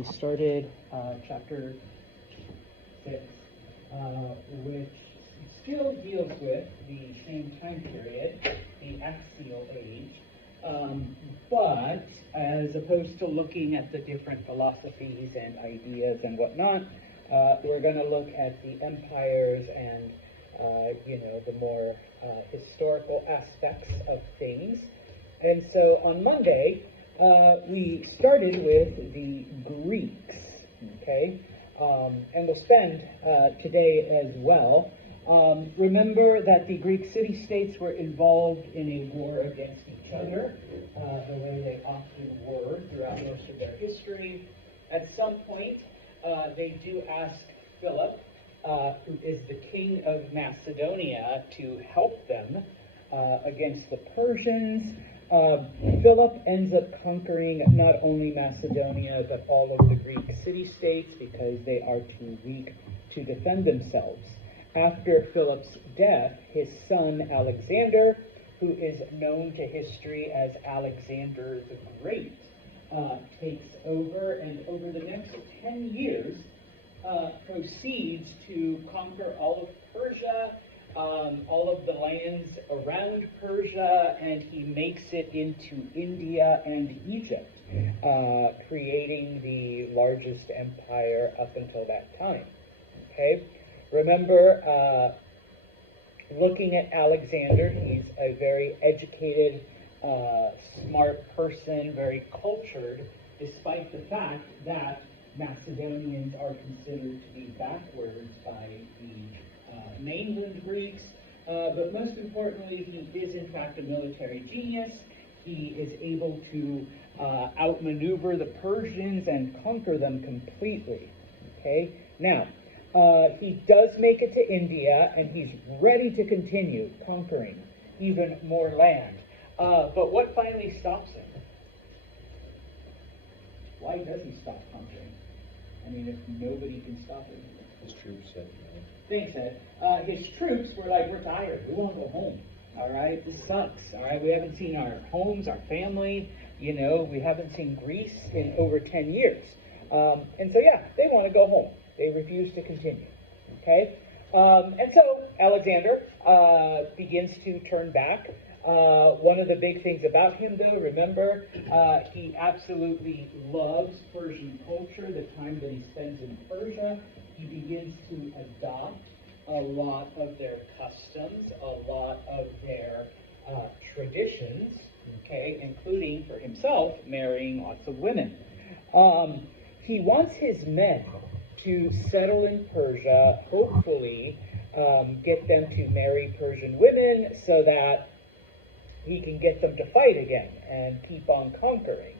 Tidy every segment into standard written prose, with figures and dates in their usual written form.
we started chapter 6, which still deals with the same time period, the axial age, but as opposed to looking at the different philosophies and ideas and whatnot, we're going to look at the empires and the more historical aspects of things. And so on Monday, we started with the Greeks, okay? And we'll spend today as well. Remember that the Greek city-states were involved in a war against each other, the way they often were throughout most of their history. At some point, they do ask Philip, who is the king of Macedonia, to help them against the Persians. Philip ends up conquering not only Macedonia, but all of the Greek city-states because they are too weak to defend themselves. After Philip's death, his son Alexander, who is known to history as Alexander the Great, takes over, and over the next 10 years, proceeds to conquer all of Persia, all of the lands around Persia, and he makes it into India and Egypt, creating the largest empire up until that time. Okay? Remember, looking at Alexander, he's a very educated, smart person, very cultured, despite the fact that Macedonians are considered to be backwards by the mainland Greeks, but most importantly, he is in fact a military genius. He is able to outmaneuver the Persians and conquer them completely. Okay, now he does make it to India, and he's ready to continue conquering even more land. But what finally stops him? Why does he stop conquering? I mean, if nobody can stop him. His troops said, right? Thanks, Ed. His troops were like, we're tired. We want to go home. All right? This sucks. All right? We haven't seen our homes, our family. We haven't seen Greece in over 10 years. And so, yeah, they want to go home. They refuse to continue. Okay? And so Alexander begins to turn back. One of the big things about him, though, remember, he absolutely loves Persian culture, the time that he spends in Persia. He begins to adopt a lot of their customs, a lot of their traditions, okay, including for himself marrying lots of women. He wants his men to settle in Persia, hopefully get them to marry Persian women so that he can get them to fight again and keep on conquering.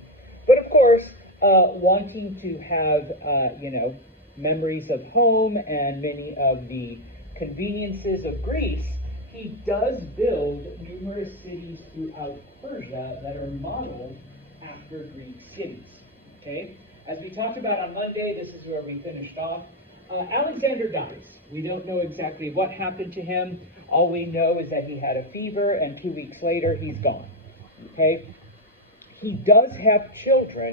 But of course, wanting to have, memories of home and many of the conveniences of Greece, he does build numerous cities throughout Persia that are modeled after Greek cities. Okay? As we talked about on Monday, this is where we finished off. Alexander dies. We don't know exactly what happened to him. All we know is that he had a fever, and 2 weeks later, he's gone. Okay? He does have children,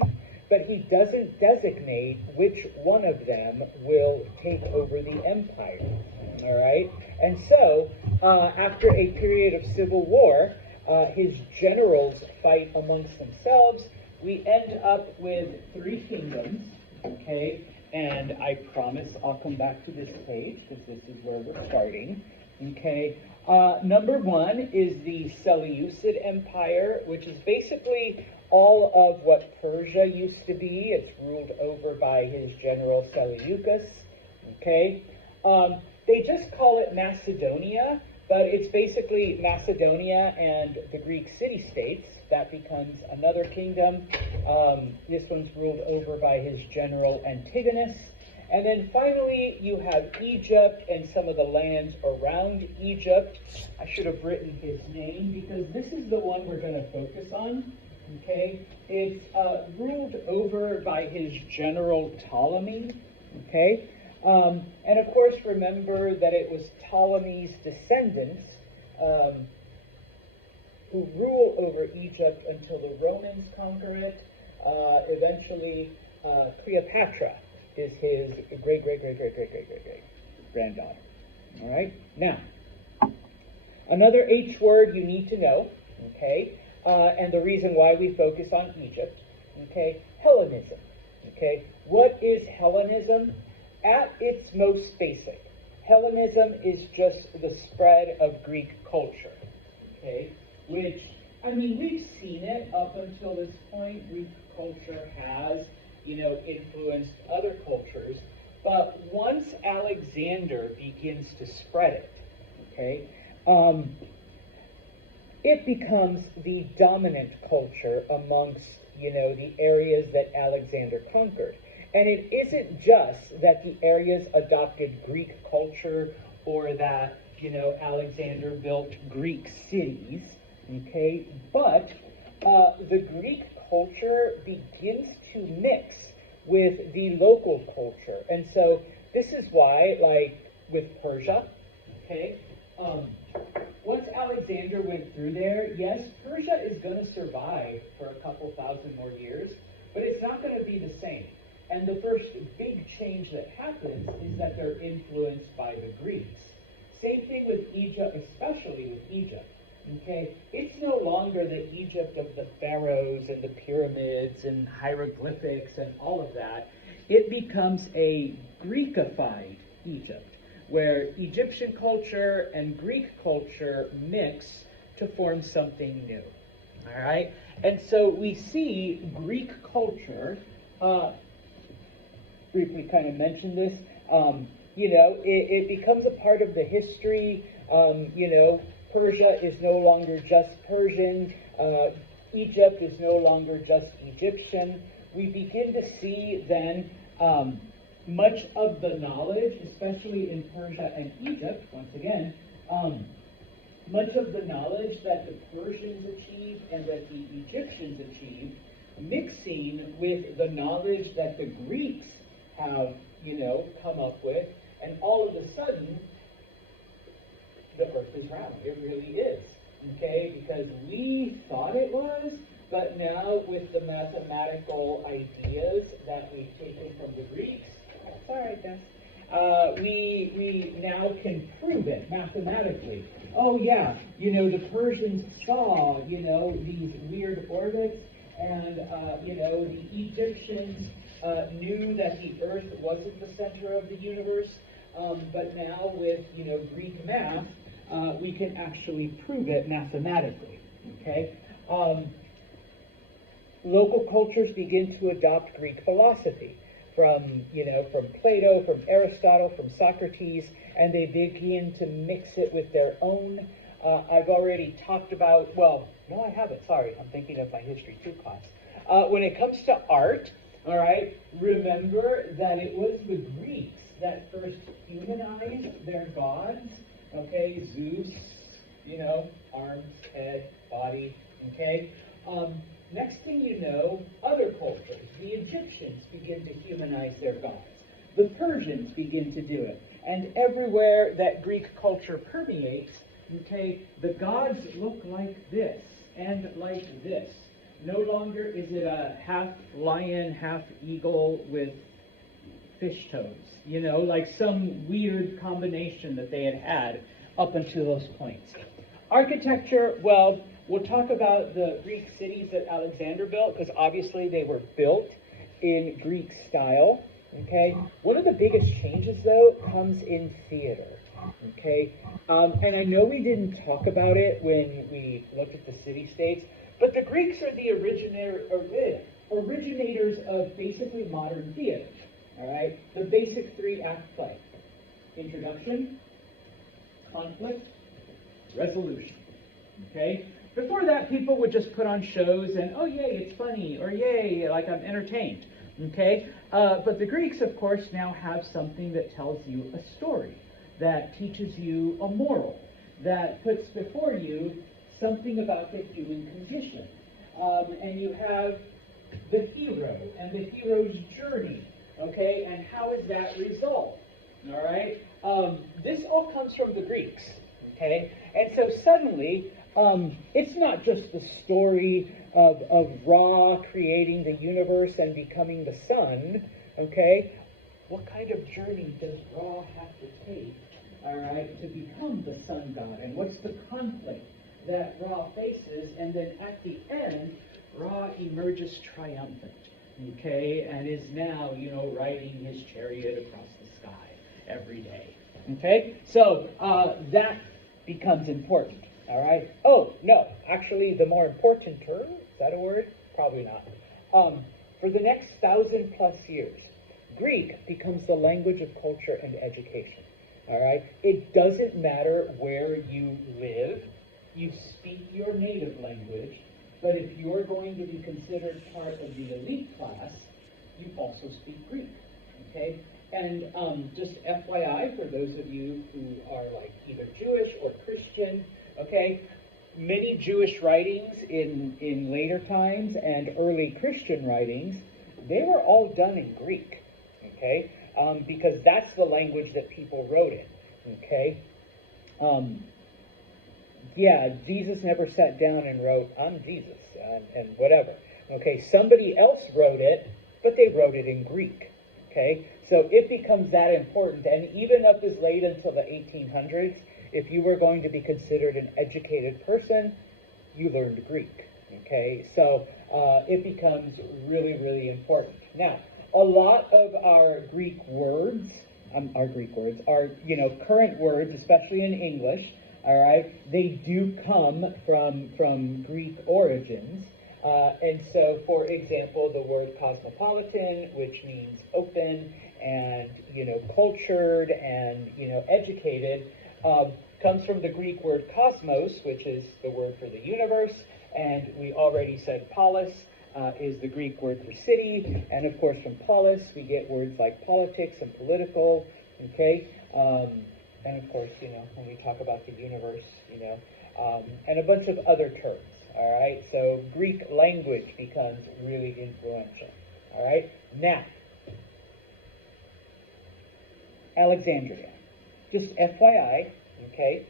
but he doesn't designate which one of them will take over the empire. All right? And so, after a period of civil war, his generals fight amongst themselves. We end up with 3 kingdoms, okay? And I promise I'll come back to this page, because this is where we're starting, okay? Number 1 is the Seleucid Empire, which is basically all of what Persia used to be. It's ruled over by his general Seleucus, okay? They just call it Macedonia, but it's basically Macedonia and the Greek city-states. That becomes another kingdom. This one's ruled over by his general Antigonus. And then finally, you have Egypt and some of the lands around Egypt. I should have written his name because this is the one we're going to focus on. Okay? It's ruled over by his general Ptolemy. Okay? And of course, remember that it was Ptolemy's descendants who rule over Egypt until the Romans conquer it. Eventually, Cleopatra is his great granddaughter. All right. Now, another H word you need to know. Okay, and the reason why we focus on Egypt. Okay, Hellenism. Okay, what is Hellenism? At its most basic, Hellenism is just the spread of Greek culture. Okay, which, I mean, we've seen it up until this point. Greek culture has, influenced other cultures. But once Alexander begins to spread it, okay, it becomes the dominant culture amongst, the areas that Alexander conquered. And it isn't just that the areas adopted Greek culture or that, Alexander built Greek cities, okay, but the Greek culture begins to mix with the local culture. And so this is why, like with Persia, okay, once Alexander went through there, yes, Persia is going to survive for a couple thousand more years, but it's not going to be the same. And the first big change that happens is that they're influenced by the Greeks. Same thing with Egypt, especially with Egypt. Okay, it's no longer the Egypt of the pharaohs and the pyramids and hieroglyphics and all of that. It becomes a Greekified Egypt, where Egyptian culture and Greek culture mix to form something new. All right, and so we see Greek culture. Briefly kind of mentioned this. It becomes a part of the history. Persia is no longer just Persian. Egypt is no longer just Egyptian. We begin to see then much of the knowledge, especially in Persia and Egypt, once again, much of the knowledge that the Persians achieved and that the Egyptians achieved, mixing with the knowledge that the Greeks have, come up with, and all of a sudden, the earth is round. It really is. Okay? Because we thought it was, but now with the mathematical ideas that we've taken from the Greeks, it's all right, Gus. We now can prove it mathematically. Oh yeah, the Persians saw, these weird orbits, and the Egyptians knew that the earth wasn't the center of the universe, but now with, Greek math, we can actually prove it mathematically, okay? Local cultures begin to adopt Greek philosophy from Plato, from Aristotle, from Socrates, and they begin to mix it with their own. I've already talked about, well, no, I haven't, sorry, I'm thinking of my History 2 class. When it comes to art, all right, remember that it was the Greeks that first humanized their gods. Okay, Zeus, arms, head, body, okay? Next thing you know, other cultures, the Egyptians begin to humanize their gods. The Persians begin to do it. And everywhere that Greek culture permeates, okay, the gods look like this and like this. No longer is it a half lion, half eagle with fish toes, like some weird combination that they had up until those points. Architecture, well, we'll talk about the Greek cities that Alexander built, because obviously they were built in Greek style, okay? One of the biggest changes, though, comes in theater, okay? And I know we didn't talk about it when we looked at the city-states, but the Greeks are the originators of basically modern theater. All right, the basic 3-act play: introduction, conflict, resolution. Okay? Before that, people would just put on shows and, oh, yay, it's funny, or yay, like I'm entertained. Okay? But the Greeks, of course, now have something that tells you a story, that teaches you a moral, that puts before you something about the human condition. And you have the hero and the hero's journey. Okay, and how is that resolved? All right, this all comes from the Greeks. Okay, and so suddenly, it's not just the story of Ra creating the universe and becoming the sun, okay, what kind of journey does Ra have to take, all right, to become the sun god? And what's the conflict that Ra faces? And then at the end, Ra emerges triumphant, okay, and is now, riding his chariot across the sky every day, okay? So that becomes important, all right? Oh, no, actually the more important term, is that a word? Probably not. For the next 1,000+ years, Greek becomes the language of culture and education, all right? It doesn't matter where you live, you speak your native language, but if you're going to be considered part of the elite class, you also speak Greek, okay? And just FYI, for those of you who are like either Jewish or Christian, okay, many Jewish writings in later times and early Christian writings, they were all done in Greek, okay? Because that's the language that people wrote in, okay? Yeah, Jesus never sat down and wrote, "I'm Jesus," and whatever. Okay, somebody else wrote it, but they wrote it in Greek. Okay, so it becomes that important. And even up as late until the 1800s, if you were going to be considered an educated person, you learned Greek. Okay, so it becomes really, really important. Now, a lot of our Greek words, are, current words, especially in English, all right, they do come from Greek origins. And so, for example, the word cosmopolitan, which means open and, cultured and, educated, comes from the Greek word cosmos, which is the word for the universe. And we already said polis is the Greek word for city. And, of course, from polis, we get words like politics and political, okay? And, of course, when we talk about the universe, and a bunch of other terms. All right, so Greek language becomes really influential. All right, now, Alexandria. Just FYI, okay,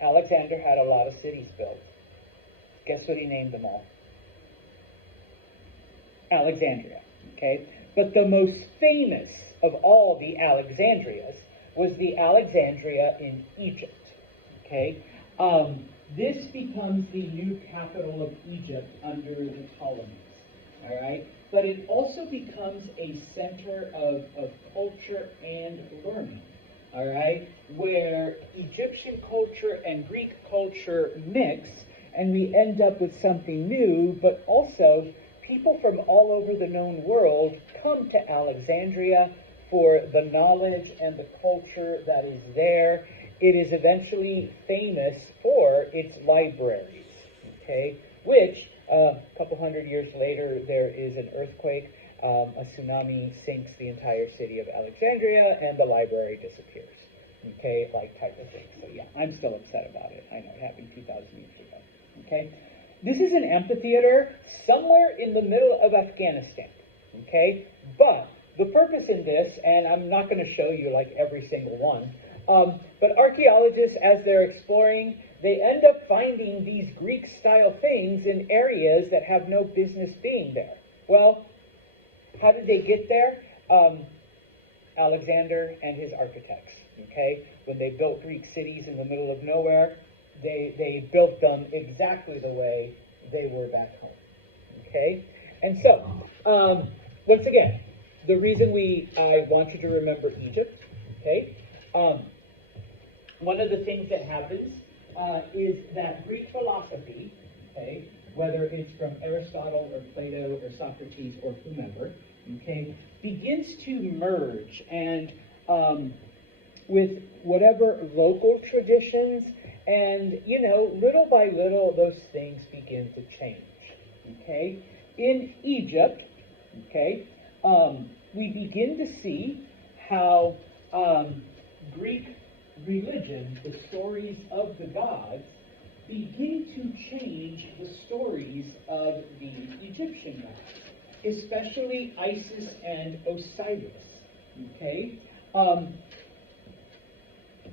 Alexander had a lot of cities built. Guess what he named them all? Alexandria, okay? But the most famous of all the Alexandrias was the Alexandria in Egypt, okay? This becomes the new capital of Egypt under the Ptolemies, all right? But it also becomes a center of culture and learning, all right? Where Egyptian culture and Greek culture mix, and we end up with something new, but also people from all over the known world come to Alexandria for the knowledge and the culture that is there. It is eventually famous for its libraries, okay, which a couple hundred years later, there is an earthquake, a tsunami sinks the entire city of Alexandria, and the library disappears, okay, like type of thing. So yeah, I'm still upset about it. I know, it happened 2,000 years ago, okay? This is an amphitheater somewhere in the middle of Afghanistan, okay? But the purpose in this, and I'm not going to show you like every single one, but archaeologists, as they're exploring, they end up finding these Greek-style things in areas that have no business being there. Well, how did they get there? Alexander and his architects, okay? When they built Greek cities in the middle of nowhere, they built them exactly the way they were back home, okay? And so, once again, the reason I want you to remember Egypt, okay? One of the things that happens is that Greek philosophy, okay, whether it's from Aristotle or Plato or Socrates or whomever, okay, begins to merge and with whatever local traditions, and little by little those things begin to change. Okay, in Egypt, okay, we begin to see how Greek religion, the stories of the gods, begin to change the stories of the Egyptian gods, especially Isis and Osiris. Okay?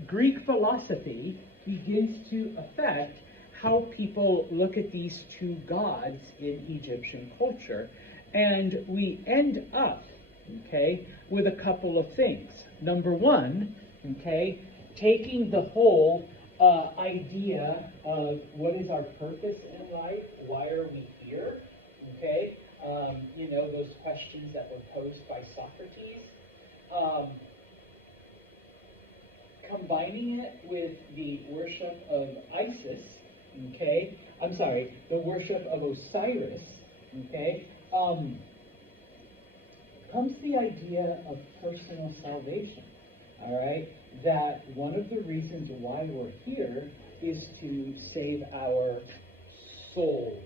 Greek philosophy begins to affect how people look at these two gods in Egyptian culture. And we end up, okay, with a couple of things. Number one, okay, taking the whole idea of what is our purpose in life, why are we here, okay, those questions that were posed by Socrates, combining it with the worship of Isis, okay, the worship of Osiris, okay, comes the idea of personal salvation, all right? That one of the reasons why we're here is to save our souls,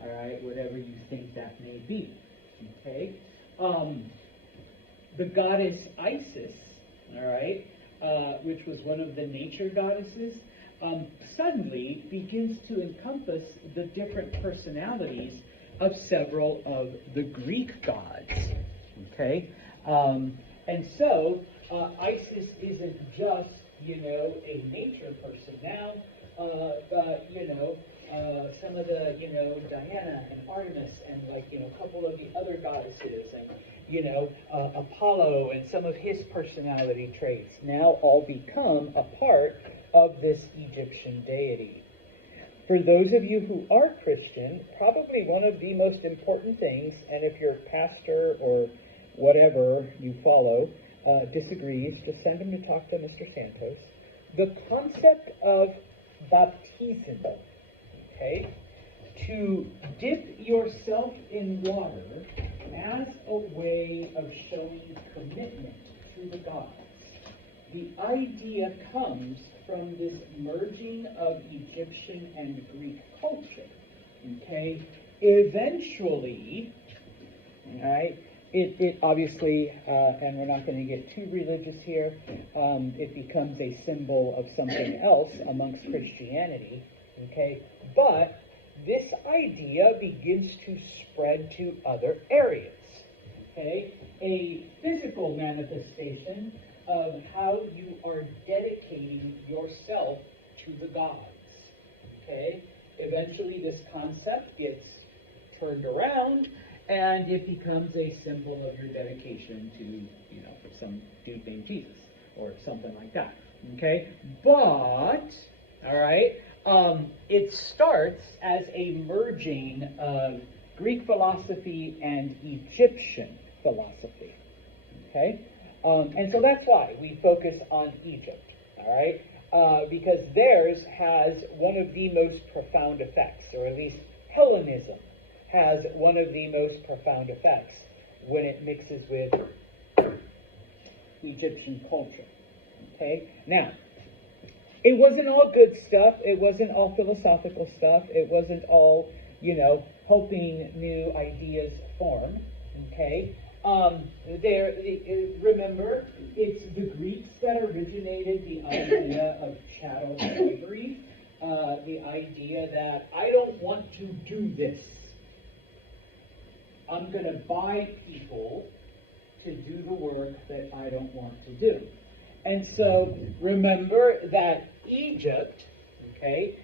all right? Whatever you think that may be, okay? The goddess Isis, all right, which was one of the nature goddesses, suddenly begins to encompass the different personalities of several of the Greek gods, okay? And so Isis isn't just, a nature person now, but, some of the, Diana and Artemis and a couple of the other goddesses and, Apollo and some of his personality traits now all become a part of this Egyptian deity. For those of you who are Christian, probably one of the most important things, and if your pastor or whatever you follow disagrees, just send him to talk to Mr. Santos. The concept of baptism, okay? To dip yourself in water as a way of showing commitment to the gods. The idea comes from this merging of Egyptian and Greek culture, okay? Eventually, all right, it obviously, and we're not going to get too religious here, it becomes a symbol of something else amongst Christianity, okay? But this idea begins to spread to other areas, okay? A physical manifestation of how you are dedicating yourself to the gods, okay? Eventually this concept gets turned around and it becomes a symbol of your dedication to, some dude named Jesus or something like that, okay? But, all right, it starts as a merging of Greek philosophy and Egyptian philosophy, okay? And so that's why we focus on Egypt, all right? Because theirs has one of the most profound effects, or at least Hellenism has one of the most profound effects when it mixes with Egyptian culture, okay? Now, it wasn't all good stuff. It wasn't all philosophical stuff. It wasn't all, helping new ideas form, okay? Remember, it's the Greeks that originated the idea of chattel slavery, the idea that I don't want to do this. I'm going to buy people to do the work that I don't want to do. And so remember that Egypt, okay,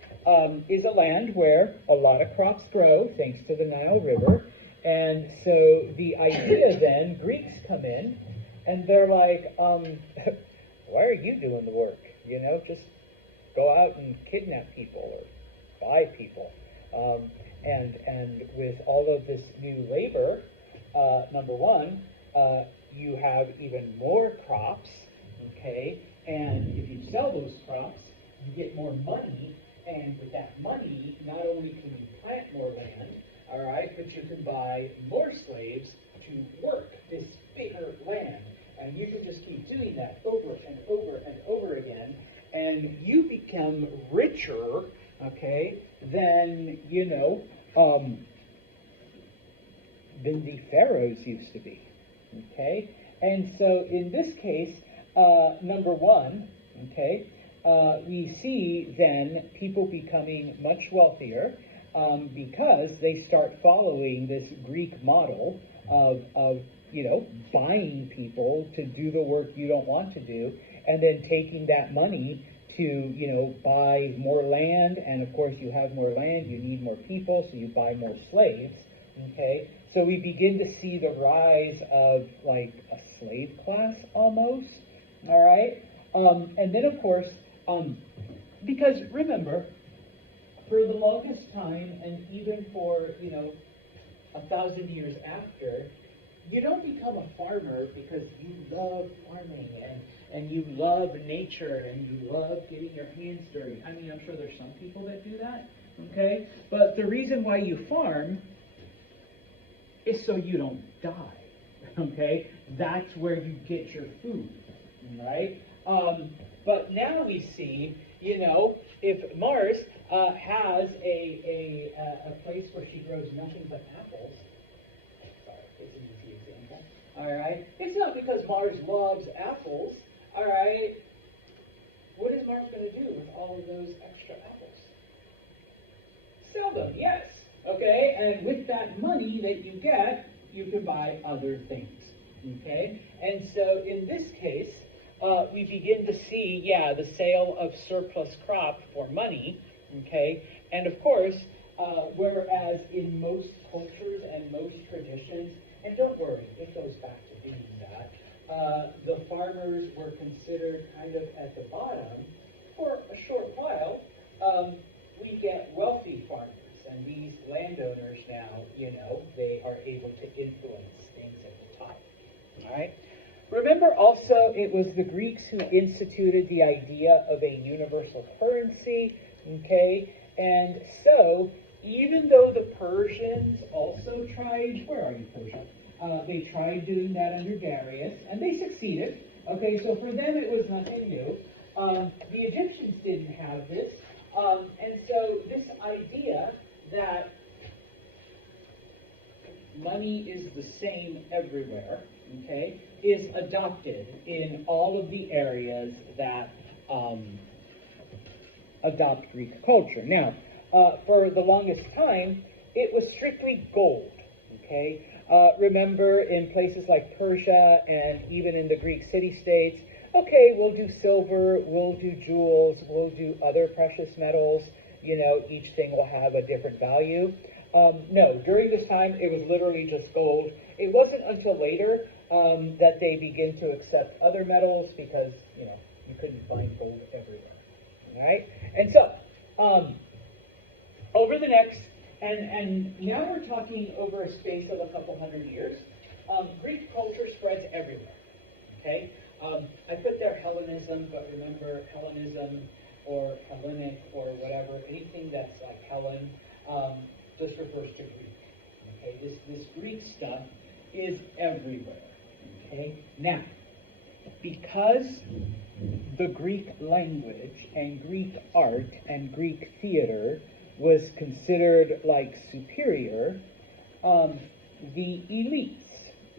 is a land where a lot of crops grow thanks to the Nile River. And so the idea then, Greeks come in and they're like, why are you doing the work? Just go out and kidnap people or buy people. And with all of this new labor, number one, you have even more crops, okay? And if you sell those crops, you get more money. And with that money, not only can you plant more land, all right, but you can buy more slaves to work this bigger land. And you can just keep doing that over and over and over again. And you become richer, okay, than, than the pharaohs used to be, okay? And so in this case, number one, okay, we see then people becoming much wealthier because they start following this Greek model of buying people to do the work you don't want to do, and then taking that money to, buy more land, and of course you have more land, you need more people, so you buy more slaves, okay? So we begin to see the rise of like a slave class almost, all right? And then of course, because remember, for the longest time, and even for, 1,000 years after, you don't become a farmer because you love farming and you love nature and you love getting your hands dirty. I mean, I'm sure there's some people that do that, okay? But the reason why you farm is so you don't die, okay? That's where you get your food, right? But now we see, if Mars has a place where she grows nothing but apples. Sorry, it's an easy example. All right, it's not because Mars loves apples. All right, what is Mars going to do with all of those extra apples? Sell them, yes. Okay, and with that money that you get, you can buy other things. Okay, and so in this case, we begin to see, the sale of surplus crop for money, okay? And of course, whereas in most cultures and most traditions, and don't worry, it goes back to being that, the farmers were considered kind of at the bottom. For a short while, we get wealthy farmers, and these landowners now, they are able to influence things at the top, all right? Remember also, it was the Greeks who instituted the idea of a universal currency, okay? And so, even though the Persians also tried, where are you, Persia? They tried doing that under Darius, and they succeeded. Okay, so for them it was nothing new. The Egyptians didn't have this, and so this idea that money is the same everywhere, okay, is adopted in all of the areas that adopt Greek culture. Now, for the longest time, it was strictly gold, okay? Remember, in places like Persia and even in the Greek city-states, okay, we'll do silver, we'll do jewels, we'll do other precious metals, each thing will have a different value. No, during this time, it was literally just gold. It wasn't until later that they begin to accept other metals because, you couldn't find gold everywhere, all right? And so, over the next, and now we're talking over a space of a couple hundred years, Greek culture spreads everywhere, okay? I put there Hellenism, but remember Hellenism or Hellenic or whatever, anything that's like Hellen, this refers to Greek, okay? This Greek stuff is everywhere, okay? Now, because the Greek language and Greek art and Greek theater was considered like superior, the elites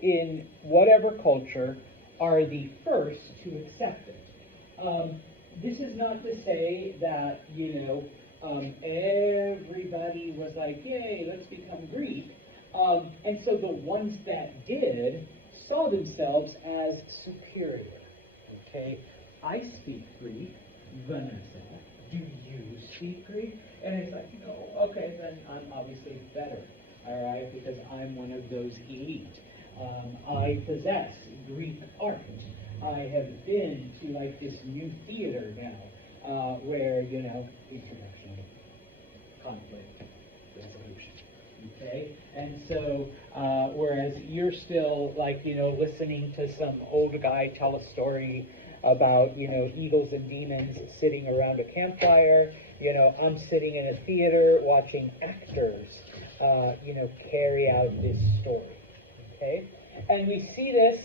in whatever culture are the first to accept it. This is not to say that, everybody was like, yay, let's become Greek. And so the ones that did saw themselves as superior. Okay, I speak Greek, Vanessa. Do you speak Greek? And it's like, no, okay, then I'm obviously better, all right, because I'm one of those elite. I possess Greek art. I have been to like this new theater now, where, introduction, conflict, resolution. Okay, and so whereas you're still like, listening to some old guy tell a story about, eagles and demons sitting around a campfire, I'm sitting in a theater watching actors, carry out this story. Okay, and we see this.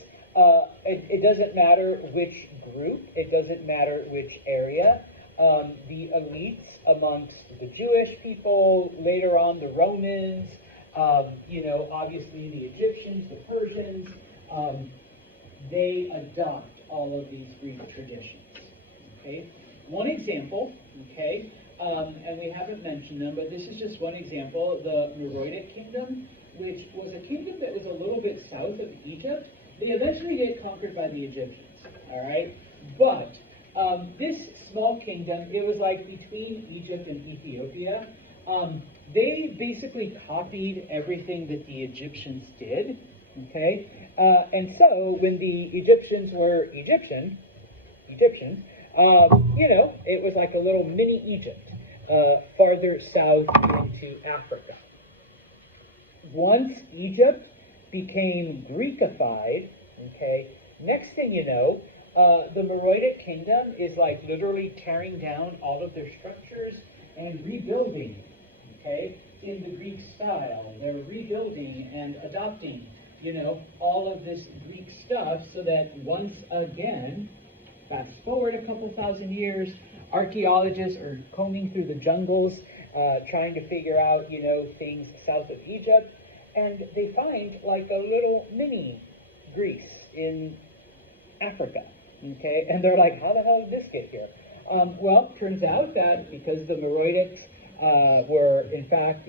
It doesn't matter which group. It doesn't matter which area. The elites amongst the Jewish people, later on the Romans, obviously the Egyptians, the Persians, they adopt all of these Greek traditions. Okay, one example. Okay, and we haven't mentioned them, but this is just one example. The Meroitic Kingdom, which was a kingdom that was a little bit south of Egypt. They eventually get conquered by the Egyptians. All right, but This small kingdom, it was like between Egypt and Ethiopia. They basically copied everything that the Egyptians did, okay? And so when the Egyptians were Egyptians, it was like a little mini Egypt farther south into Africa. Once Egypt became Greekified, okay, next thing you know, the Meroitic kingdom is like literally tearing down all of their structures and rebuilding, okay, in the Greek style. They're rebuilding and adopting, all of this Greek stuff so that once again, fast forward a couple thousand years, archaeologists are combing through the jungles, trying to figure out, things south of Egypt, and they find like a little mini Greece in Africa, okay? And they're like, how the hell did this get here? Well, turns out that because the Meroitics were, in fact,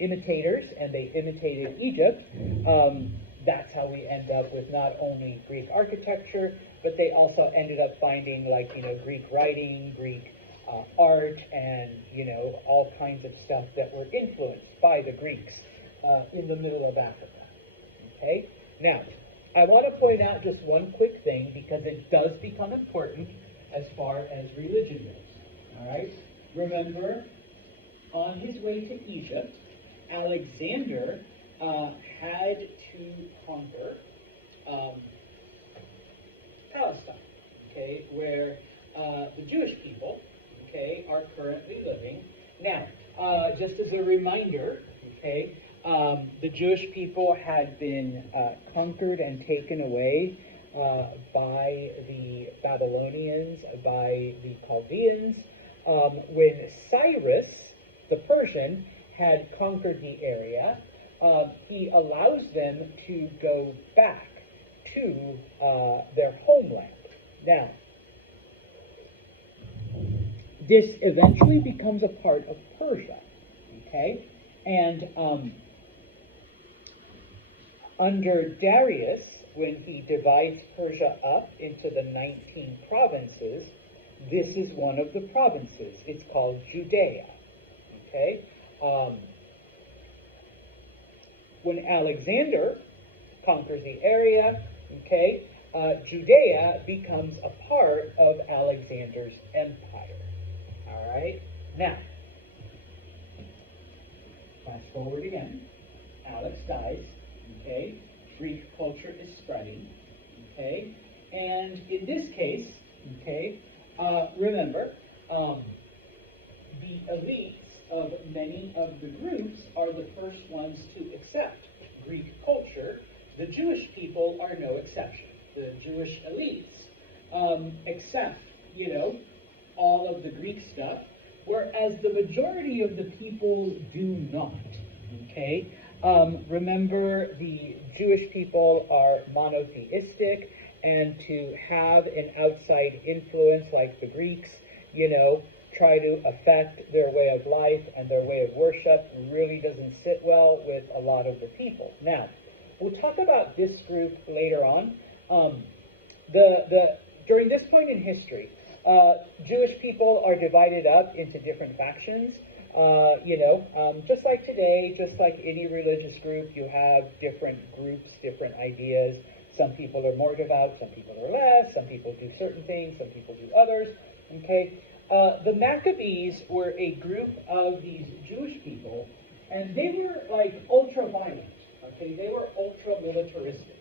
imitators, and they imitated Egypt, that's how we end up with not only Greek architecture, but they also ended up finding Greek writing, Greek art, and all kinds of stuff that were influenced by the Greeks in the middle of Africa. Okay? Now, I want to point out just one quick thing because it does become important as far as religion goes. All right? Remember, on his way to Egypt, Alexander had to conquer Palestine, okay, where the Jewish people, okay, are currently living. Now, just as a reminder, okay, the Jewish people had been conquered and taken away by the Babylonians, by the Chaldeans. When Cyrus, the Persian, had conquered the area, he allows them to go back to their homeland. Now, this eventually becomes a part of Persia, okay? And under Darius, when he divides Persia up into the 19 provinces, this is one of the provinces. It's called Judea, okay? When Alexander conquers the area, okay, Judea becomes a part of Alexander's empire. All right? Now, fast forward again. Alex dies, okay? Greek culture is spreading, okay? And in this case, okay, remember, the elites of many of the groups are the first ones to accept Greek culture. The Jewish people are no exception. The Jewish elites accept, all of the Greek stuff, whereas the majority of the people do not, okay? Remember, the Jewish people are monotheistic, and to have an outside influence like the Greeks, try to affect their way of life and their way of worship really doesn't sit well with a lot of the people. Now, we'll talk about this group later on. During this point in history, Jewish people are divided up into different factions. Just like today, just like any religious group, you have different groups, different ideas. Some people are more devout, some people are less, some people do certain things, some people do others, okay? The Maccabees were a group of these Jewish people, and they were like ultra-violent, okay? They were ultra-militaristic,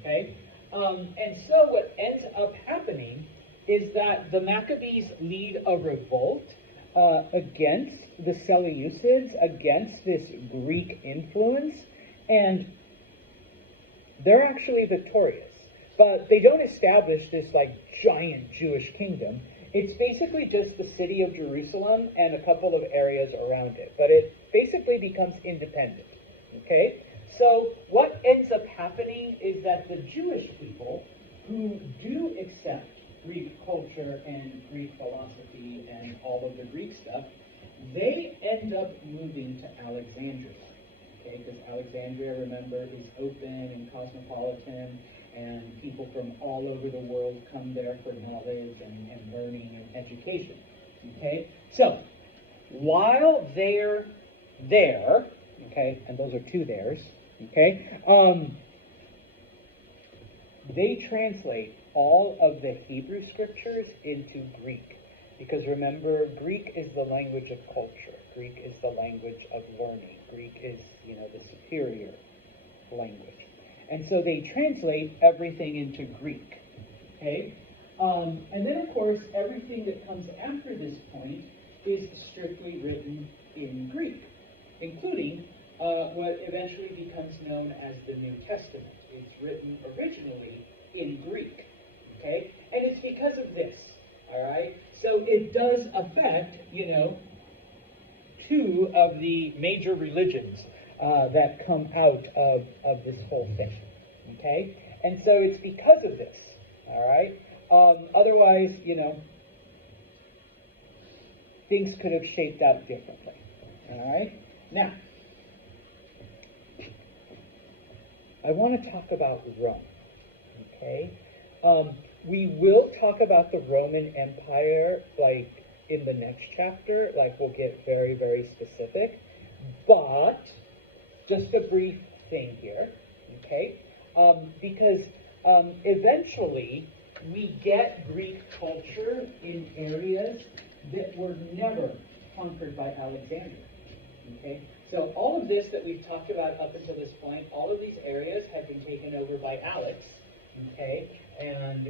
okay? And so what ends up happening is that the Maccabees lead a revolt against the Seleucids, against this Greek influence, and they're actually victorious. But they don't establish this like giant Jewish kingdom. It's basically just the city of Jerusalem and a couple of areas around it. But it basically becomes independent. Okay? So what ends up happening is that the Jewish people who do accept Greek culture and Greek philosophy and all of the Greek stuff, they end up moving to Alexandria. Okay, because Alexandria, remember, is open and cosmopolitan, and people from all over the world come there for knowledge and learning and education. Okay, so while they're there, okay, and those are two theirs, okay, they translate all of the Hebrew scriptures into Greek. Because remember, Greek is the language of culture. Greek is the language of learning. Greek is, the superior language. And so they translate everything into Greek. Okay? And then, of course, everything that comes after this point is strictly written in Greek, including what eventually becomes known as the New Testament. It's written originally in Greek. Okay? And it's because of this. All right? So it does affect, two of the major religions that come out of this whole thing. Okay? And so it's because of this. All right? Otherwise, things could have shaped out differently. All right? Now, I want to talk about Rome. Okay? We will talk about the Roman Empire, in the next chapter. We'll get very, very specific. But, just a brief thing here, okay? Because eventually, we get Greek culture in areas that were never conquered by Alexander, okay? So all of this that we've talked about up until this point, all of these areas had been taken over by Alex, okay? And,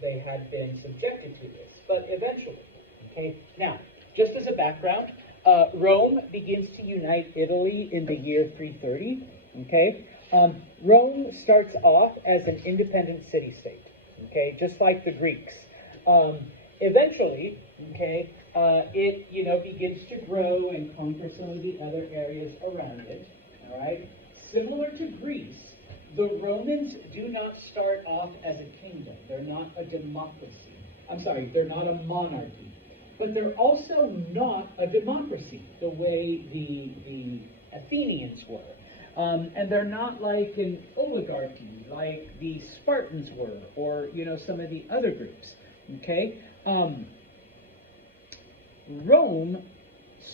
they had been subjected to this. But eventually, okay? Now, just as a background, Rome begins to unite Italy in the year 330, okay? Rome starts off as an independent city-state, okay? Just like the Greeks. Eventually, okay, it, begins to grow and conquer some of the other areas around it, all right? Similar to Greece, the Romans do not start off as a kingdom. They're not a democracy. I'm sorry, they're not a monarchy. But they're also not a democracy the way the Athenians were. And they're not like an oligarchy like the Spartans were, or, some of the other groups. Okay? Rome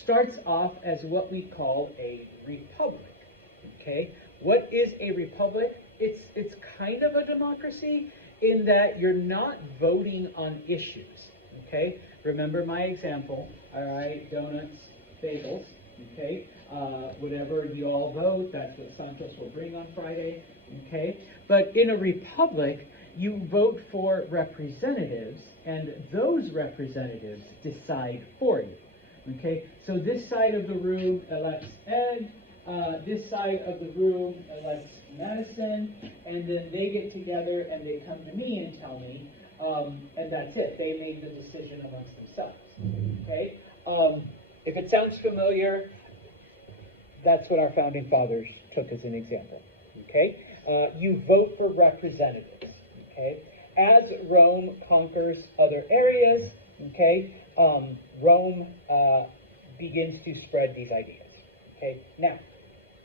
starts off as what we call a republic. Okay? What is a republic? It's kind of a democracy in that you're not voting on issues. Okay? Remember my example, all right? Donuts, bagels, okay? Whatever you all vote, that's what Santos will bring on Friday, okay? But in a republic, you vote for representatives, and those representatives decide for you, okay? So this side of the room elects Ed, this side of the room elects Madison, and then they get together and they come to me and tell me, and that's it. They made the decision amongst themselves. Okay? If it sounds familiar, that's what our founding fathers took as an example. Okay? You vote for representatives. Okay? As Rome conquers other areas, okay, Rome begins to spread these ideas. Okay? Now,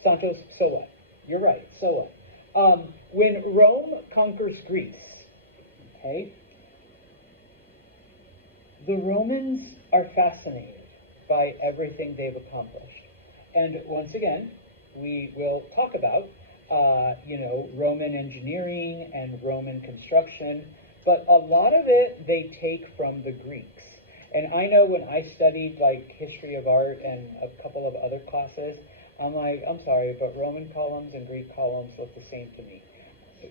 Santos, so what? You're right, so what? When Rome conquers Greece, okay, the Romans are fascinated by everything they've accomplished. And once again, we will talk about, Roman engineering and Roman construction, but a lot of it they take from the Greeks. And I know when I studied history of art and a couple of other classes, I'm like, I'm sorry, but Roman columns and Greek columns look the same to me.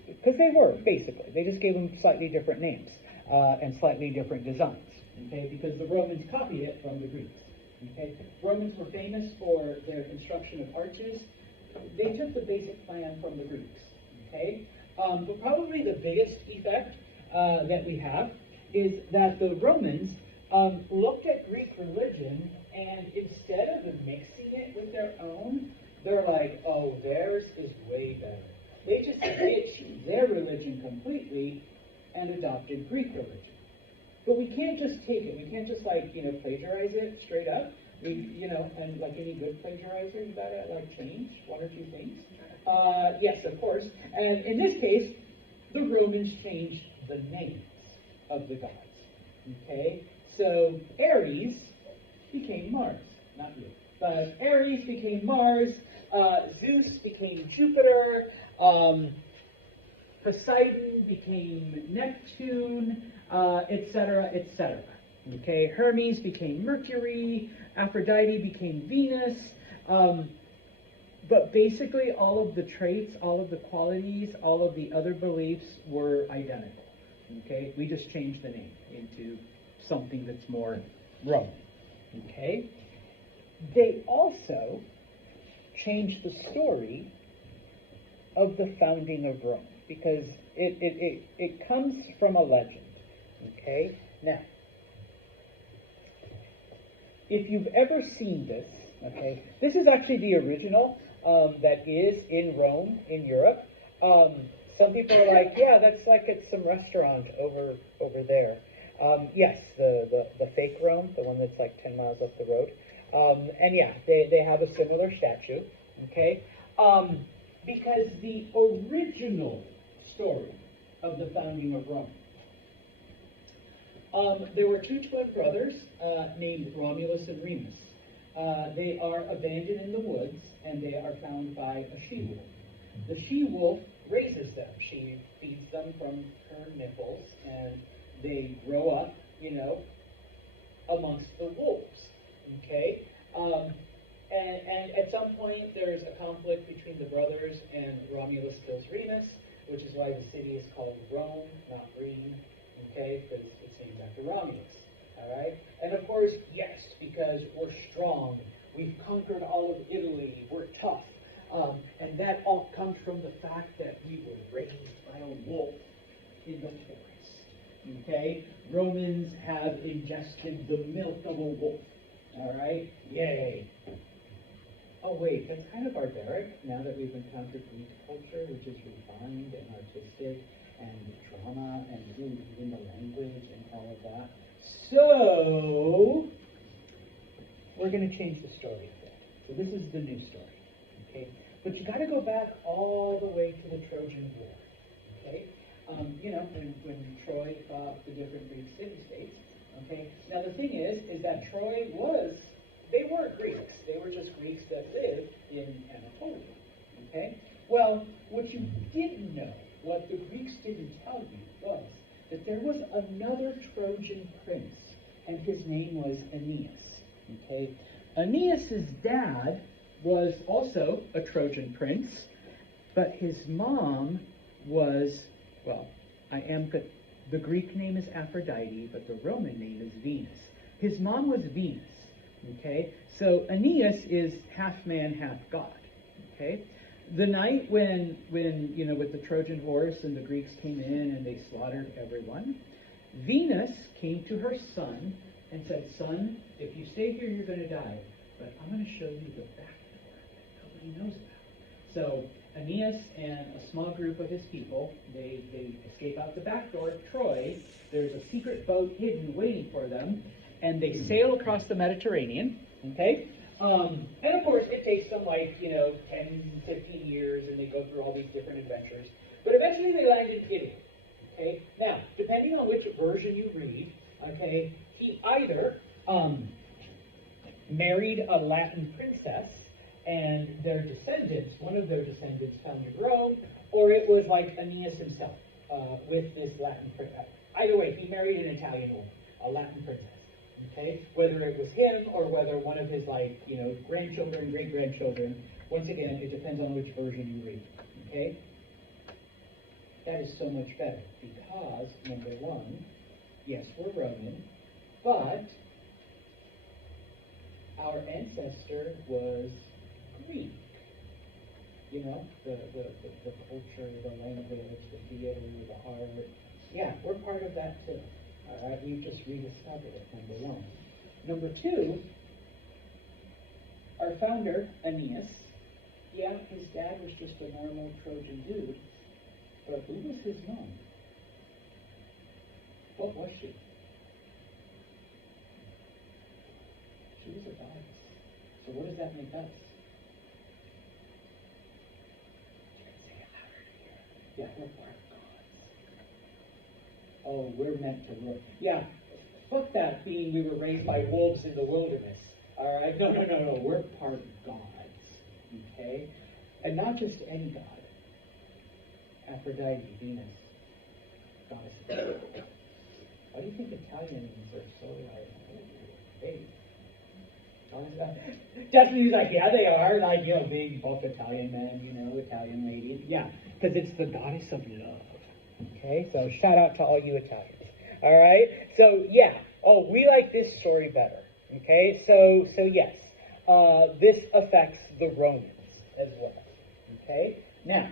Because they were, basically. They just gave them slightly different names and slightly different designs. Okay, because the Romans copied it from the Greeks. Okay, Romans were famous for their construction of arches. They took the basic plan from the Greeks. Okay, but probably the biggest effect that we have is that the Romans looked at Greek religion, and instead of mixing it with their own, they're like, oh, theirs is way better. They just ditched their religion completely and adopted Greek religion. But we can't just take it. We can't just plagiarize it straight up. You know, and like any good plagiarizer, you gotta like change one or two things. Yes, of course. And in this case, the Romans changed the names of the gods. Okay, so Ares became Mars, not you, but Ares became Mars. Zeus became Jupiter. Poseidon became Neptune, etc., etc. Okay, Hermes became Mercury, Aphrodite became Venus, but basically all of the traits, all of the qualities, all of the other beliefs were identical. Okay, we just changed the name into something that's more Roman. Okay, they also changed the story of the founding of Rome, because it comes from a legend. Okay, now, if you've ever seen this, okay, this is actually the original that is in Rome, in Europe. Some people are like, yeah, that's like at some restaurant over there. Yes, the fake Rome, the one that's like 10 miles up the road. And yeah, they have a similar statue, okay? Because the original story of the founding of Rome, there were two twin brothers named Romulus and Remus. They are abandoned in the woods, and they are found by a she-wolf. The she-wolf raises them. She feeds them from her nipples, and they grow up, you know, amongst the wolves. Okay? And at some point, there's a conflict between the brothers, and Romulus kills Remus, which is why the city is called Rome, not Rome, okay, because it's named after Romulus, all right? And of course, yes, because we're strong, we've conquered all of Italy, we're tough, and that all comes from the fact that we were raised by a wolf in the forest, okay? Romans have ingested the milk of a wolf, all right? Yay. Oh wait, that's kind of barbaric now that we've encountered Greek culture, which is refined and artistic and drama and even the language and all of that. So we're going to change the story a bit. So this is the new story, okay? But you got to go back all the way to the Trojan War, okay? You know, when Troy fought the different Greek city-states, okay? Now the thing is that Troy they weren't Greeks. They were just Greeks that lived in Anatolia, okay? Well, what you didn't know, what the Greeks didn't tell you, was that there was another Trojan prince, and his name was Aeneas, okay? Aeneas's dad was also a Trojan prince, but his mom was, well, the Greek name is Aphrodite, but the Roman name is Venus. His mom was Venus. Okay, so Aeneas is half man, half god. Okay, the night when you know, with the Trojan horse and the Greeks came in and they slaughtered everyone, Venus came to her son and said, "Son, if you stay here, you're going to die. But I'm going to show you the back door that nobody knows about." So Aeneas and a small group of his people, they escape out the back door of Troy. There's a secret boat hidden waiting for them, and they sail across the Mediterranean, okay? And of course, it takes them like, you know, 10, 15 years, and they go through all these different adventures. But eventually they land in Italy, okay? Now, depending on which version you read, okay, he either married a Latin princess, and their descendants, one of their descendants founded Rome, or it was like Aeneas himself with this Latin princess. Either way, he married an Italian woman, a Latin princess. Okay, whether it was him or whether one of his, like, you know, grandchildren, great-grandchildren. Once again, it depends on which version you read. Okay, that is so much better because number one, yes, we're Roman, but our ancestor was Greek. You know, the culture, the language, the theater, the art. Yeah, we're part of that too. All right, we've just rediscovered it, number one. Number two, our founder, Aeneas, yeah, his dad was just a normal Trojan dude, but who was his mom? What was she? She was a goddess. So what does that make us? Yeah, we're part of gods. Oh, we're meant to rule. Yeah, fuck that being we were raised by wolves in the wilderness. All right? No. We're part of gods. Okay? And not just any god. Aphrodite, Venus, goddess. Why do you think Italians are so like, hey? Stephanie's like, yeah, they are, like, big bulk Italian men, Italian ladies. Yeah, because it's the goddess of love. Okay, so shout out to all you Italians. All right, so yeah. Oh, we like this story better. Okay, so yes, this affects the Romans as well. Okay, now,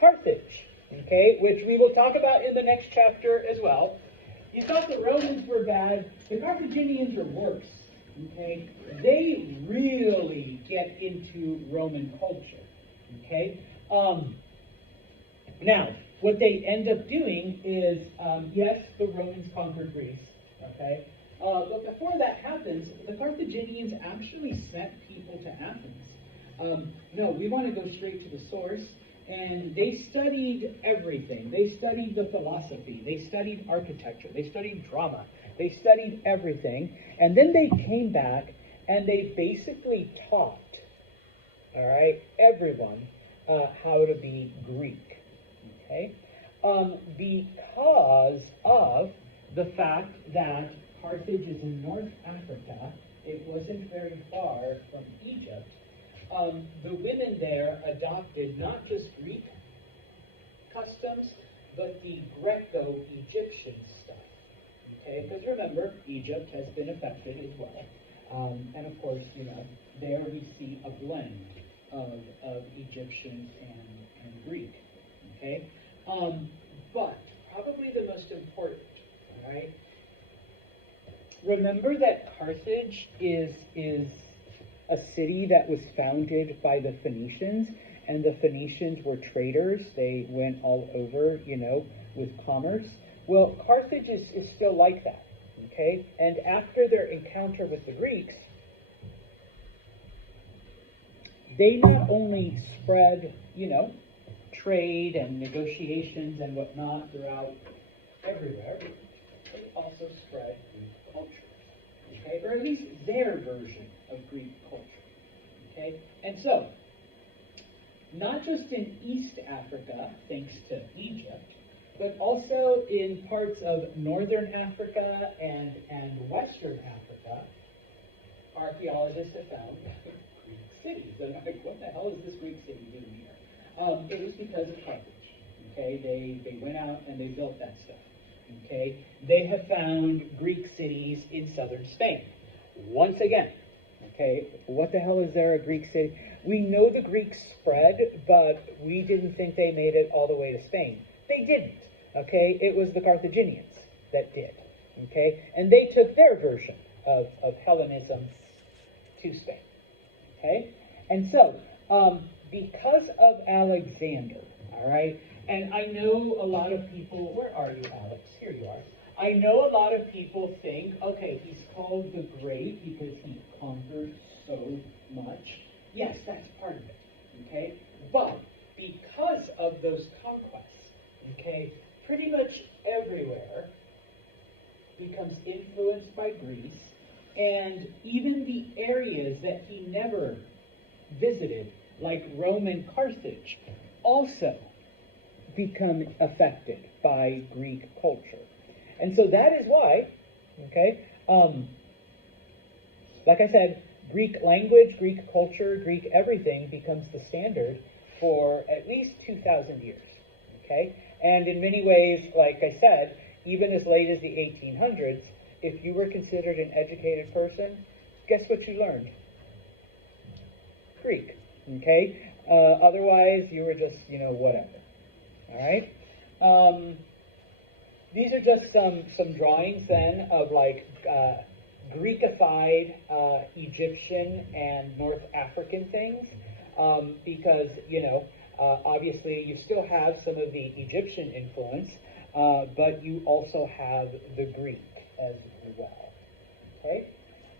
Carthage. Okay, which we will talk about in the next chapter as well. You thought the Romans were bad. The Carthaginians are worse. Okay, they really get into Roman culture. Okay, now what they end up doing is, yes, the Romans conquered Greece. Okay, but before that happens, the Carthaginians actually sent people to Athens. No, we want to go straight to the source. And they studied everything. They studied the philosophy. They studied architecture. They studied drama. They studied everything. And then they came back and they basically taught, all right, everyone how to be Greek. Okay? Because of the fact that Carthage is in North Africa, it wasn't very far from Egypt. The women there adopted not just Greek customs, but the Greco-Egyptian stuff. Okay, because remember, Egypt has been affected as well. And of course, there we see a blend of Egyptian and Greek. Okay, but probably the most important, all right? Remember that Carthage is a city that was founded by the Phoenicians, and the Phoenicians were traders. They went all over, with commerce. Well, Carthage is still like that, okay? And after their encounter with the Greeks, they not only spread, trade and negotiations and whatnot throughout everywhere, they also spread Greek culture. Okay, or at least their version of Greek culture. Okay, and so, not just in East Africa, thanks to Egypt, but also in parts of Northern Africa and Western Africa, archaeologists have found Greek cities. And I'm like, what the hell is this Greek city doing here? It was because of Carthage. Okay, they went out and they built that stuff. Okay, they have found Greek cities in southern Spain. Once again, okay, what the hell is there a Greek city? We know the Greeks spread, but we didn't think they made it all the way to Spain. They didn't, okay? It was the Carthaginians that did, okay? And they took their version of Hellenism to Spain, okay? And so, because of Alexander, all right, and I know a lot of people, where are you, Alex? Here you are. I know a lot of people think, okay, he's called the Great because he conquered so much. Yes, that's part of it, okay? But because of those conquests, okay, pretty much everywhere becomes influenced by Greece, and even the areas that he never visited, like Rome and Carthage, also become affected by Greek culture. And so that is why, okay, like I said, Greek language, Greek culture, Greek everything becomes the standard for at least 2,000 years, okay? And in many ways, like I said, even as late as the 1800s, if you were considered an educated person, guess what you learned? Greek, okay? Otherwise, you were just, whatever. All right. These are just some drawings then of like Greekified Egyptian and North African things, because obviously you still have some of the Egyptian influence, but you also have the Greek as well. Okay.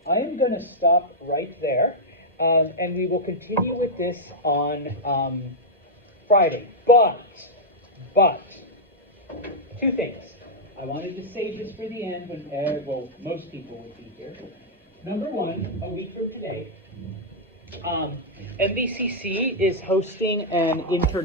I am going to stop right there, and we will continue with this on Friday. But, two things. I wanted to save this for the end when, well, most people would be here. Number one, a week from today, MVCC is hosting an